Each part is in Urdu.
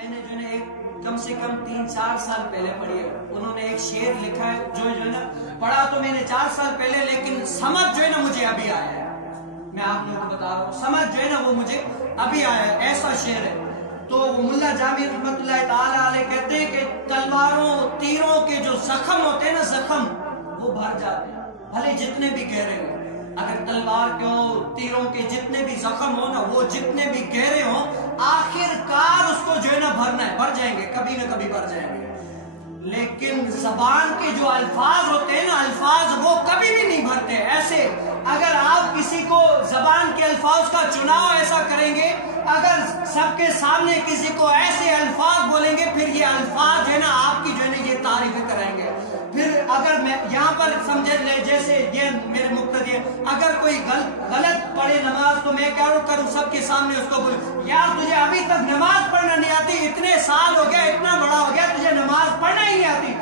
میں نے جو ہے کم سے کم 3-4 سال پہلے پڑھی ہے. انہوں نے ایک شعر لکھا ہے جو ہے نا پڑھا تو میں نے 4 سال پہلے، لیکن سمجھ جو ہے نا مجھے ابھی آیا ہے. میں آپ لوگوں کو بتا رہا ہوں، سمجھ جو ہے نا وہ مجھے ابھی آیا ہے. ایسا شعر ہے. تو ملا جامی رحمت اللہ تعالی علیہ کہتے ہیں کہ تلواروں تیروں کے جو زخم ہوتے ہیں نا، زخم وہ بھر جاتے ہیں بھلے جتنے بھی گہرے ہوں. اگر تلوار کے ہوں، تیروں کے جتنے بھی زخم ہو نا، وہ جتنے بھی گہرے ہوں، آخر کار اس کو جو ہے نا بھرنا ہے، بھر جائیں گے، کبھی نہ کبھی بھر جائیں گے. لیکن زبان کے جو الفاظ ہوتے ہیں نا، الفاظ وہ کبھی بھی نہیں بھرتے. ایسے اگر آپ کسی کو زبان کے الفاظ کا چناؤ ایسا کریں گے، اگر سب کے سامنے کسی کو ایسے الفاظ بولیں گے، پھر یہ الفاظ جو ہے نا آپ کی جو ہے نا یہ تعریفیں کریں گے. پھر اگر میں یہاں پر سمجھ لے، جیسے یہ میرے مقتدی ہے، اگر کوئی غلط پڑھے نماز تو میں کیا کروں، سب کے سامنے اس کو بولوں یار تجھے ابھی تک نماز پڑھنا نہیں آتی، اتنے سال ہو گیا، اتنا بڑا ہو گیا، تجھے نماز پڑھنا ہی نہیں آتی،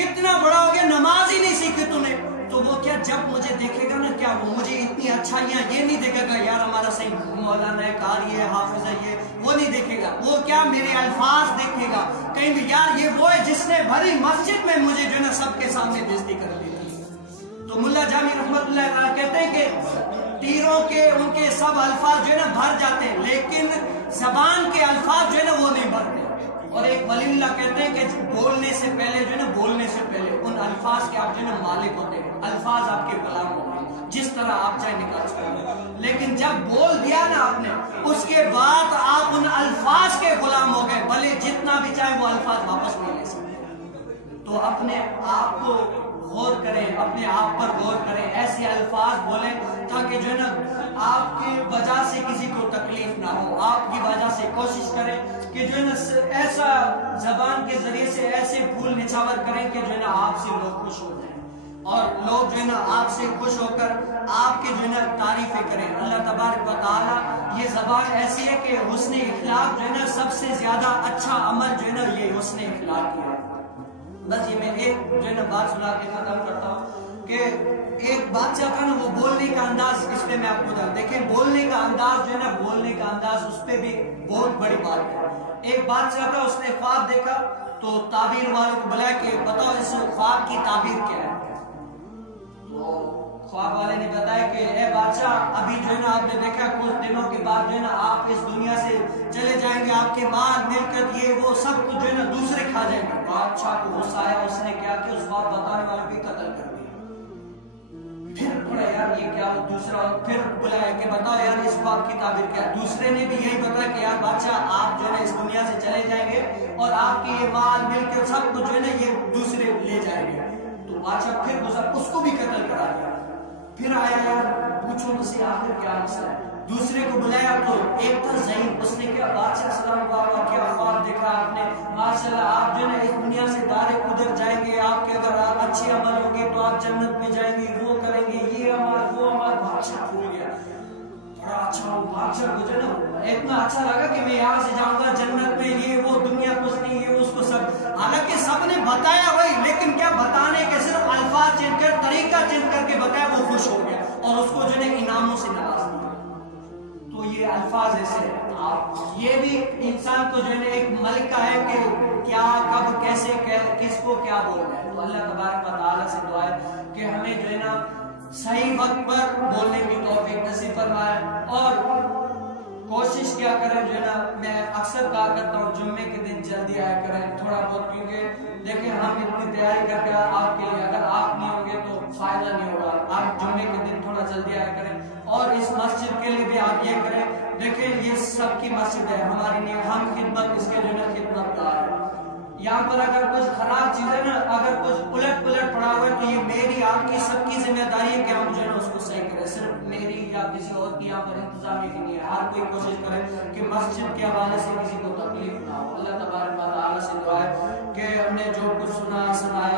کتنا بڑا ہو گیا، نماز ہی نہیں سیکھی تو نے. تو وہ کیا جب مجھے دیکھے گا نا، کیا وہ مجھے اتنی اچھائیاں یہ نہیں دیکھے گا یار ہمارا صحیح مولانا ہے، قاری ہے، حافظ ہے، یہ وہ نہیں دیکھے گا. وہ کیا میرے الفاظ دیکھے گا، کہیں بھی یار یہ وہ ہے جس نے بھری مسجد میں مجھے جو ہے نا سب کے سامنے بےزتی کر دی تھی. تو ملا جامی رحمت اللہ علیہ کہتے ہیں کہ تیروں کے ان کے سب الفاظ جو ہے نا بھر جاتے ہیں، لیکن زبان کے الفاظ جو ہے نا وہ نہیں بھرتے. اور ایک ولی اللہ کہتے ہیں کہ بولنے سے پہلے جو ہے نا، بولنے سے پہلے ان الفاظ کے آپ جو ہے نا مالک ہوتے ہیں، الفاظ آپ کے غلام ہوتے ہیں، جس طرح آپ چاہے نکال سکتے ہیں. لیکن جب بول دیا نا آپ نے، اس کے بعد آپ ان الفاظ کے غلام ہو گئے، بھلے جتنا بھی چاہے وہ الفاظ واپس نہیں لے سکتے. تو اپنے آپ کو غور کریں، اپنے آپ پر غور کریں، ایسے الفاظ بولیں تاکہ جو ہے نا آپ کی وجہ سے کسی کو تکلیف نہ ہو. آپ کی وجہ سے کوشش کریں کہ جو ہے نا ایسا زبان کے ذریعے سے ایسے پھول نچھاور کریں کہ جو ہے نا آپ سے لوگ خوش ہو جائیں، اور لوگ جو ہے نا آپ سے خوش ہو کر آپ کے جو ہے نا تعریفیں کریں. اللہ تبارک و تعالی یہ زبان ایسی ہے کہ حسن اخلاق جو ہے نا سب سے زیادہ اچھا عمل جو ہے نا یہ حسن اخلاق ہے. بس یہ میں ایک جو ہے نا بات سنا کے ختم کرتا ہوں کہ ایک بادشاہ تھا نا، وہ بولنے کا انداز، اس پہ میں آپ کو بتا دیکھیں بولنے کا انداز جو ہے نا، بولنے کا انداز اس پہ بھی بہت بڑی بات ہے. ایک بادشاہ تھا، اس نے خواب دیکھا تو تعبیر والوں کو بلایا کہ بتاؤ اس خواب کی تعبیر کیا ہے. تو خواب والے نے بتایا کہ اے بادشاہ ابھی جو ہے نا آپ نے دیکھا کچھ دنوں کے بعد جو ہے نا آپ اس دنیا سے چلے جائیں گے، آپ کے مال ملکت یہ وہ سب کچھ جو ہے نا دوسرے کھا جائیں گے. بادشاہ کو غصہ آیا، اس نے کیا کہ اس بات بتانے والے بھی قتل کر دیا. پھر پڑا یار یہ کیا، دوسرا پھر بلایا کہ بتاؤ یار اس بات کی تعبیر کیا. دوسرے نے بھی یہی بتایا کہ یار بادشاہ آپ جو ہے نا اس دنیا سے چلے جائیں گے اور آپ کے یہ مال ملکت سب کچھ جو ہے نا یہ دوسرے لے جائیں گے. تو بادشاہ پھر گزرا، اس کو بھی قتل کرا دیا. پھر آیا یار پوچھو مجھ سے آخر کیا مسئلہ ہے. دوسرے کو بلایا تو ایک تھا ضعیف، اس نے کیا بادشاہ السلام علیکم کیا خواب دیکھا آپ نے، ماشاءاللہ آپ جو ہے نا اس دنیا سے ڈائریکٹ ادھر جائیں گے، آپ کے اگر اچھے عمل ہوں گے تو آپ جنت میں جائیں گے، وہ کریں گے یہ عمل وہ عمل. بادشاہ بھول گیا. بڑا اچھا ہوں بادشاہ کو جو ہے نا اتنا اچھا لگا کہ میں یہاں سے جاؤں گا جنت میں، یہ وہ دنیا کچھ نہیں یہ اس کو سب. حالانکہ سب نے بتایا وہی، لیکن کیا بتانے کے صرف الفاظ چینج کر، طریقہ چینج کر کے بتایا، وہ خوش ہو گیا اور اس کو جو ہے انعاموں سے نواز دیا. تو یہ الفاظ ایسے ہیں، یہ بھی انسان کو جو ہے ایک ملکہ ہے کہ کیا کب کیسے کس کو کیا بولنا ہے. تو اللہ تبارک و تعالیٰ سے دعا ہے کہ ہمیں جو ہے نا صحیح وقت پر بولنے کی توفیق نصیب فرمائے، اور کوشش کیا کریں جو ہے نا، میں اکثر کہا کرتا ہوں جمعے کے دن جلدی آیا کریں تھوڑا بہت، کیونکہ دیکھیں ہم اتنی تیاری کر کے آپ کے لیے، اگر آپ نہیں ہوں گے تو فائدہ نہیں ہوگا. آپ جمعے کے دن تھوڑا جلدی آیا کریں، اور اس مسجد کے لیے بھی آپ یہ کریں. دیکھیں یہ سب کی مسجد ہے، ہماری نہیں، ہم خدمت اس کے جو ہے نا خدمت دار ہے. یہاں پر اگر کچھ خراب چیز ہے نا، اگر کچھ الٹ پلٹ پڑا ہوا ہے تو یہ میری آپ کی سب کی ذمہ داری ہے کہ ہم جو ہے نا اس کو صحیح کریں. صرف میری یا کسی اور کی یہاں پر انتظامیہ کی نہیں ہے. ہر کوئی کوشش کرے کہ مسجد کے حوالے سے کسی کو تکلیف نہ ہو. اللہ تبارک و تعالیٰ سے دعا ہے کہ ہم نے جو کچھ سنا سنایا